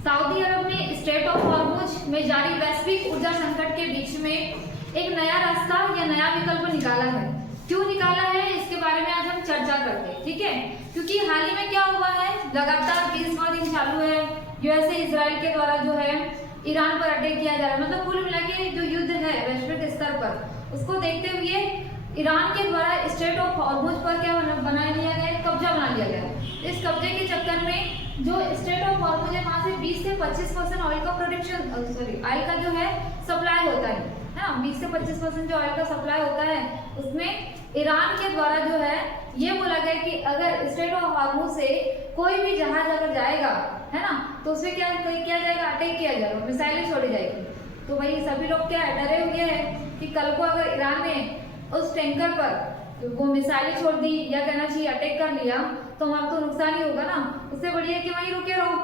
Saudi अरब ने straight of Hormuz में जारी वैश्विक ऊर्जा संकट के बीच में एक नया रास्ता या नया विकल्प निकाला है। क्यों निकाला है, इसके बारे में आज हम चर्चा करते हैं, ठीक है। क्योंकि हाल ही में क्या हुआ है, लगातार 20वां दिन चालू है, यूएसए इजराइल के द्वारा जो है ईरान पर अटैक किया जा रहा है। मतलब कुल मिला के जो युद्ध है वैश्विक स्तर पर, उसको देखते हुए ईरान के द्वारा स्ट्रेट ऑफ हॉर्मुज पर क्या बना लिया गया, कब्जा बना लिया गया। इस कब्जे के चक्कर में जो स्ट्रेट ऑफ हॉर्मुज है, वहां से 20 से 25% ऑयल का प्रोडक्शन ऑयल का जो है सप्लाई होता है ना। 20 से 25% जो ऑयल का सप्लाई होता है, उसमें ईरान के द्वारा जो है ये बोला गया कि अगर स्ट्रेट ऑफ हॉर्मुज से कोई भी जहाज अगर जाएगा, है ना, तो उसमें क्या किया जाएगा, अटैक किया जाएगा, मिसाइलें छोड़ी जाएगी। तो वही सभी लोग क्या डरे हुए हैं कि कल को अगर ईरान ने उस टैंकर पर वो मिसाइलें छोड़ दी या कहना चाहिए अटैक कर लिया, तो हमारा तो नुकसान ही होगा ना। उससे बढ़िया कि वहीं रुके रहो,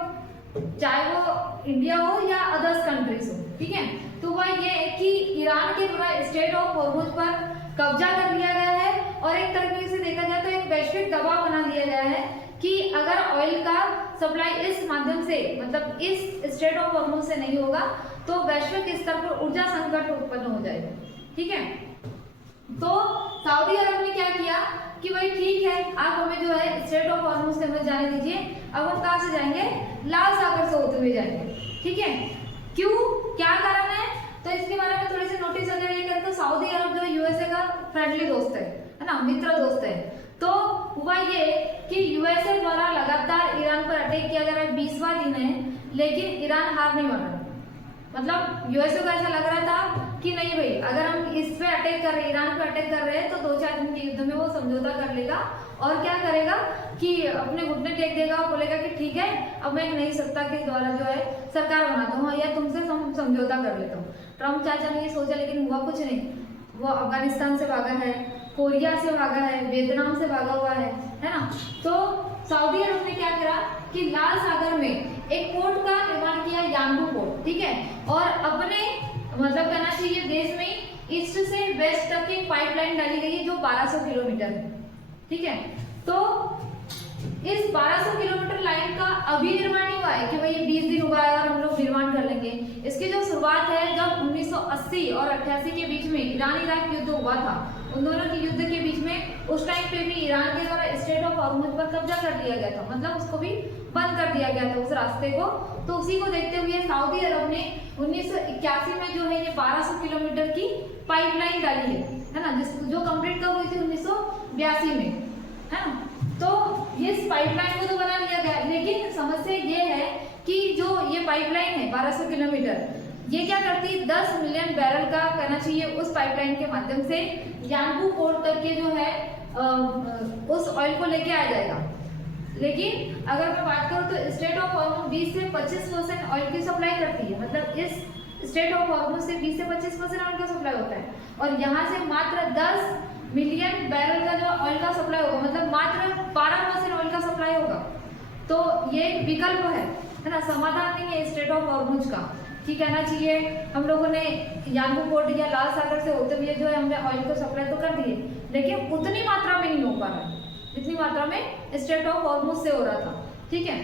चाहे वो इंडिया हो या अदर्स कंट्रीज हो, ठीक है। तो वह ये है कि ईरान के द्वारा स्ट्रेट ऑफ हॉर्मुज पर कब्जा कर लिया गया है और एक तरीके से देखा जाए तो एक वैश्विक दबाव बना दिया गया है कि अगर ऑयल का सप्लाई इस माध्यम से, मतलब इस स्ट्रेट ऑफ हॉर्मुज से नहीं होगा, तो वैश्विक स्तर पर ऊर्जा संकट उत्पन्न हो जाएगा, ठीक है। तो सऊदी अरब ने क्या किया कि भाई ठीक है, आप हमें जो है स्ट्रेट ऑफ हॉर्मुज से हमें जाने दीजिए। अब हम कहां से जाएंगे, लाल सागर से होते हुए जाएंगे, ठीक है। क्यों, क्या कारण है, तो इसके बारे में थोड़ी सी नोटिस अगर ये करें तो सऊदी अरब जो यूएसए का फ्रेंडली दोस्त है ना, मित्र दोस्त है। तो हुआ ये कि यूएसए द्वारा लगातार ईरान पर अटैक किया जा रहा है, 20वां दिन है, लेकिन ईरान हार नहीं मान रहा। मतलब यूएसए को ऐसा लग रहा था कि नहीं भाई, अगर हम इस पे अटैक कर रहे हैं, ईरान पे अटैक कर रहे हैं, तो 2-4 दिन के युद्ध में वो समझौता कर लेगा और क्या करेगा कि अपने घुटने टेक देगा और बोलेगा कि ठीक है, अब मैं एक नई सत्ता के द्वारा जो है सरकार बनाता हूँ या तुमसे समझौता कर लेता हूँ। ट्रम्प चाचा ने ये सोचा, लेकिन हुआ कुछ नहीं। वो अफगानिस्तान से भागा है, कोरिया से भागा है, वियतनाम से भागा हुआ है ना। तो सऊदी अरब ने क्या करा कि लाल सागर में एक पोर्ट का निर्माण किया, यांबू पोर्ट, ठीक है। और अपने मतलब कहना चाहिए देश में ईस्ट से वेस्ट तक की पाइपलाइन डाली गई है जो 1200 किलोमीटर है, ठीक है। तो इस 1200 किलोमीटर लाइन का अभी निर्माण नहीं हुआ है कि भाई 20 दिन हुआ है और हम लोग निर्माण कर लेंगे। इसकी जो शुरुआत है जब 1980 और 88 के बीच में ईरान इराक युद्ध हुआ था, उन दोनों के युद्ध के बीच में उस टाइम पे भी ईरान के द्वारा स्ट्रेट ऑफ हॉर्मुज पर कब्जा कर लिया गया था, मतलब उसको भी बंद कर दिया गया था उस रास्ते को। तो उसी को देखते हुए सऊदी अरब ने 1981 में जो है ये 1200 किलोमीटर की पाइपलाइन डाली है ना, जो कंप्लीट कब हुई थी 1982 में, है ना। तो इस पाइपलाइन को तो बना लिया गया, लेकिन समस्या ये है कि जो ये पाइपलाइन है 1200 किलोमीटर, ये क्या करती है, 10 मिलियन बैरल का कहना चाहिए उस पाइपलाइन के माध्यम से यांबू पोर्ट तक के जो है उस ऑयल को लेके आ जाएगा। लेकिन अगर मैं बात करूं तो स्ट्रेट ऑफ हॉर्मुज 20 से 25% ऑयल की सप्लाई करती है, मतलब इस स्ट्रेट ऑफ हॉर्मुज से 20 से 25% ऑयल का सप्लाई होता है और यहाँ से मात्र 10 मिलियन बैरल का जो ऑयल का सप्लाई होगा, मतलब मात्र 12% ऑयल का सप्लाई होगा। तो ये विकल्प है ना, समाधान नहीं है स्ट्रेट ऑफ हॉर्मुज का कि कहना चाहिए हम लोगों ने यांबू पोर्ट या लाल सागर से होते हुए जो है हमने ऑयल को सप्लाई तो कर दिए, लेकिन उतनी मात्रा में नहीं हो पा रहा जितनी मात्रा में स्ट्रेट ऑफ हॉर्मुज से हो रहा था, ठीक है।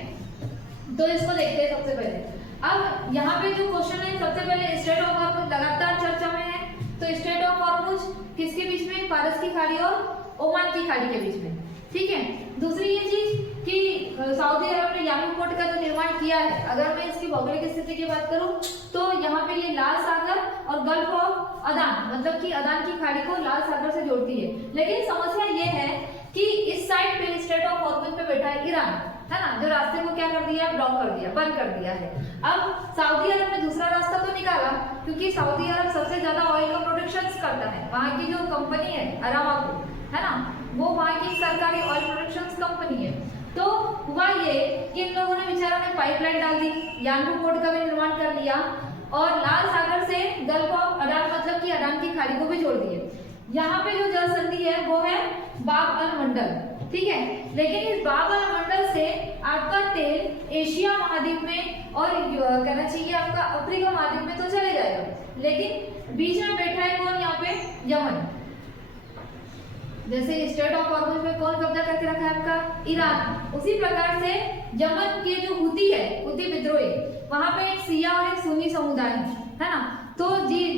तो इसको देखते हैं सबसे पहले। अब यहाँ पे जो क्वेश्चन है, सबसे पहले स्ट्रेट ऑफ हॉर्मुज लगातार चर्चा में है, तो स्ट्रेट ऑफ हॉर्मुज किसके बीच में, फारस की खाड़ी और ओमान की खाड़ी के बीच में, ठीक है। दूसरी ये चीज कि सऊदी अरब ने यांबू पोर्ट का जो निर्माण किया है, अगर मैं इसकी भौगोलिक स्थिति की बात करूं तो यहाँ पे ये लाल सागर और गल्फ ऑफ अदान, मतलब कि अदान की खाड़ी को लाल सागर से जोड़ती है। लेकिन समस्या ये है कि इस साइड पे स्ट्रेट ऑफ हॉर्मुज पे बैठा है ईरान, है ना, जो रास्ते को क्या कर दिया, ब्लॉक कर दिया, बंद कर दिया है। अब सऊदी अरब ने दूसरा रास्ता तो निकाला, क्योंकि सऊदी अरब सबसे ज्यादा ऑयल का प्रोडक्शन करता है, वहां की जो कंपनी है अरामाको, है ना, वो वहां की सरकारी ऑयल प्रोडक्शन कंपनी है। तो हुआ ये कि इन लोगों ने बेचारा ने पाइपलाइन डाल दी, यांबू पोर्ट का भी निर्माण कर लिया और लाल सागर से गल्फ ऑफ अदान, मतलब कि अदान की खाड़ी को भी जोड़ दिए। यहाँ पे जो जल संधि है वो है बाब अल मंडल, ठीक है। लेकिन इस बाब अल मंडल से आपका तेल एशिया महाद्वीप में और कहना चाहिए आपका अफ्रीका महाद्वीप में तो चले जाएगा, लेकिन बीच में बैठा है कौन, यहाँ पे यमन। जैसे स्ट्रेट ऑफ हॉर्मुज में कौन कब्जा करके रखा है आपका, ईरान। उसी प्रकार से यमन के जो हुती है, हुती विद्रोही, वहां पे एक शिया और एक सुन्नी समुदाय है ना। तो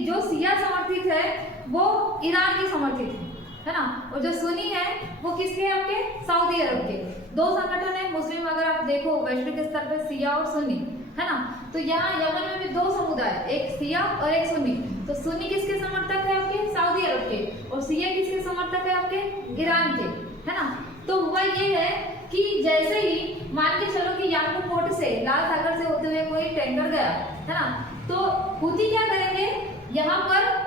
जो शिया समर्थित है वो ईरान के समर्थित है ना, और जो सुन्नी है वो किसके है, आपके सऊदी अरब के। दो संगठन है मुस्लिम, अगर आप देखो वैश्विक स्तर पे शिया और सुन्नी है ना। तो यहाँ यमन में भी दो समुदाय, एक शिया और एक सुन्नी। तो सुन्नी किसके समर्थक है, आपके सऊदी अरब के, और शिया किसके समर्थक है, आपके ईरान के है ना। तो हुआ ये है कि जैसे ही मान के चलो कि याकूब पोर्ट से लाल सागर से होते हुए कोई टैंकर गया है ना, तो हुती क्या करेंगे, यहाँ पर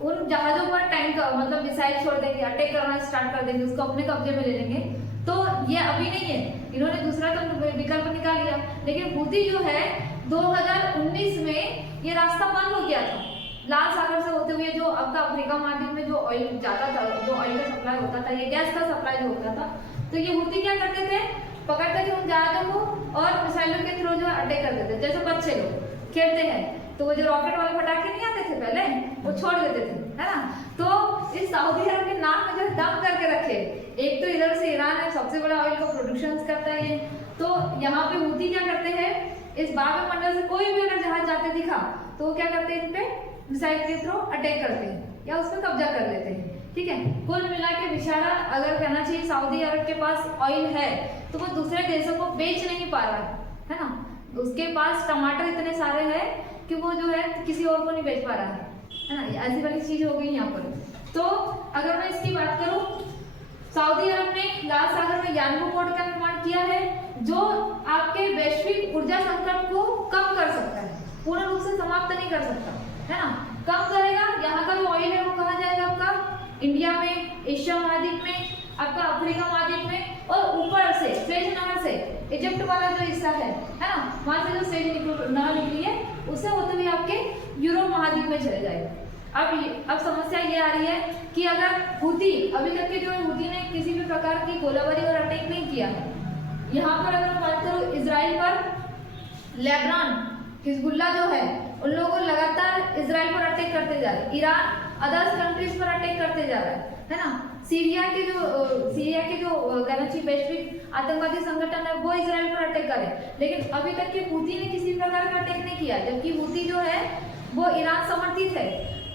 उन जहाजों पर टैंकर मतलब मिसाइल छोड़ देंगे, अटैक करना स्टार्ट कर देंगे, उसको अपने कब्जे में ले लेंगे। तो ये अभी नहीं है, इन्होंने दूसरा तो विकल्प निकाल लिया, लेकिन हुती जो है 2019 में ये रास्ता बंद हो गया था लाल सागर से होते हुए, जो आपका अफ्रीका महाद्वीप में जो ऑयल जाता था, जो ऑयल का सप्लाई होता था, ये गैस का सप्लाई जो होता था। तो ये हुती क्या करते थे, पकड़ करके उन जहाजों को और मिसाइलों के थ्रू जो अटैक कर देते, जैसे बच्चे लोग खेलते हैं तो वो जो रॉकेट वाले पटाखे नहीं आते थे पहले, वो छोड़ देते थे है ना। तो इस सऊदी अरब के नाम में जो दम करके रखे, एक तो इधर से ईरान है, सबसे बड़ा ऑयल का प्रोडक्शन करता है ये। तो यहाँ पे हुती क्या करते हैं, इस बाब मंडल से कोई भी अगर जहाज जाते दिखा तो वो क्या करते हैं, इन पे मिसाइल के थ्रू अटैक करते हैं या उस पर कब्जा कर लेते हैं। ठीक है, कुल मिला के बेचारा अगर कहना चाहिए सऊदी अरब के पास ऑयल है तो वो दूसरे देशों को बेच नहीं पा रहा है ना। उसके पास टमाटर इतने सारे हैं कि वो जो है किसी और को नहीं बेच पा रहा है ना, ऐसी वाली चीज हो गई यहाँ पर। तो अगर मैं इसकी बात करूं, सऊदी अरब ने लाल सागर में यारमुक पोर्ट का निर्माण किया है, जो आपके वैश्विक ऊर्जा संकट को कम कर सकता है, पूर्ण रूप से समाप्त नहीं कर सकता है ना, कम करेगा। यहाँ का जो ऑयल है वो कहाँ जाएगा, आपका इंडिया में, एशिया महाद्वीप में, आपका अफ्रीका महाद्वीप में, और ऊपर से स्वेज नहर से इजिप्ट वाला जो हिस्सा है ना, वहां से जो स्वेज नहर निकली है उससे होते हुए आपके यूरोप महाद्वीप में चले जाएगा। अब समस्या ये आ रही है कि अगर हुती अभी तक के जो हुती ने किसी भी प्रकार की गोलाबारी और अटैक नहीं किया है, यहाँ पर अगर मैं बात करूँ इसराइल पर, लेबनान हिजबुल्ला जो है उन लोगों को लगातार इसराइल पर अटैक करते जा रहे हैं, ईरान अदर्स कंट्रीज पर अटैक करते जा रहा है ना। सीरिया के जो कहना चाहिए वैश्विक आतंकवादी संगठन है वो इसराइल पर अटैक करे, लेकिन अभी तक के हुती ने किसी प्रकार का अटैक नहीं किया, जबकि हुती जो है वो ईरान समर्थित है।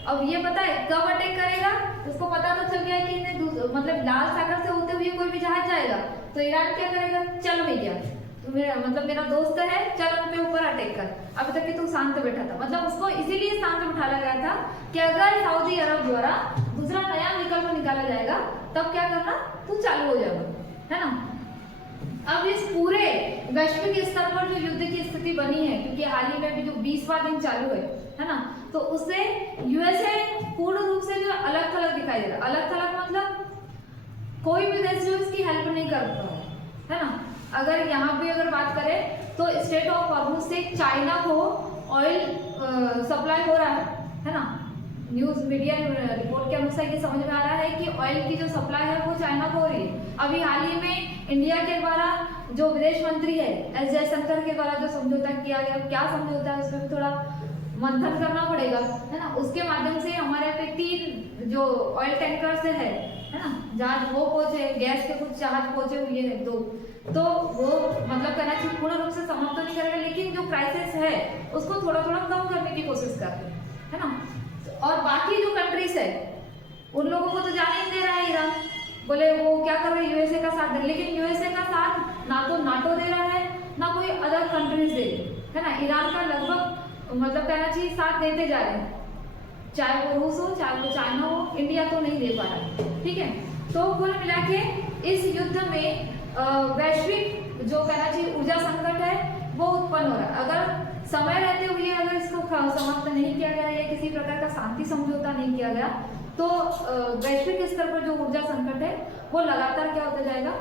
अब ये पता है कब अटैक करेगा, उसको पता तो चल गया है कि इन्हें मतलब लाल सागर से होते हुए कोई भी जहाज जाएगा तो ईरान क्या करेगा, चल भैया तो मेरा दोस्त है, चल उनके ऊपर अटैक कर, अभी तक कि तू शांत बैठा था। मतलब उसको इसीलिए शांत बिठाया गया था कि अगर सऊदी अरब द्वारा दूसरा नया विकल्प निकाला जाएगा तब क्या करना, तू चालू हो जाएगा है ना। अब इस पूरे वैश्विक स्तर पर जो युद्ध की स्थिति बनी है, क्योंकि हाल ही में भी जो 20वां दिन चालू है ना, तो उससे यूएसए पूर्ण रूप से जो अलग थलग दिखाई दे रहा है। अलग थलग मतलब कोई भी देश जो इसकी हेल्प नहीं कर रहा है ना। अगर यहाँ पे अगर बात करें तो स्टेट ऑफ हॉर्मुज से चाइना को ऑयल सप्लाई हो रहा है ना। न्यूज मीडिया रिपोर्ट के अनुसार ये समझ में आ रहा है कि ऑयल की जो सप्लाई है वो चाइना को हो रही है। अभी हाल ही में इंडिया के द्वारा जो विदेश मंत्री है एस जयशंकर के द्वारा जो समझौता किया गया, क्या समझौता है उसमें थोड़ा मंथन करना पड़ेगा है ना। उसके माध्यम से हमारे पे 3 जो ऑयल टैंकर से है ना, जहाज वो पहुंचे, गैस के कुछ जहाज पहुंचे हुए हैं 2, तो वो मतलब कहना चाहिए पूर्ण रूप से समाप्त तो नहीं करेगा, लेकिन जो क्राइसिस है उसको थोड़ा थोड़ा कम करने की कोशिश कर रहे हैं है ना। और बाकी जो कंट्रीज है उन लोगों को तो जाने नहीं दे रहा है ईरान, बोले वो क्या कर रहे हैं, यूएसए का साथ दे, लेकिन यूएसए का साथ ना तो नाटो दे रहा है ना कोई अदर कंट्रीज दे रही है ना। ईरान का लगभग मतलब कहना चाहिए साथ देते जा रहे हैं, चाहे वो रूस हो चाहे वो चाइना हो, इंडिया तो नहीं दे पा रहा है। ठीक है, तो कुल मिला के इस युद्ध में वैश्विक जो कहना चाहिए ऊर्जा संकट है वो उत्पन्न हो रहा है। अगर समय रहते हुए अगर इसको समाप्त नहीं किया गया या किसी प्रकार का शांति समझौता नहीं किया गया तो वैश्विक स्तर पर जो ऊर्जा संकट है वो लगातार क्या होता जाएगा,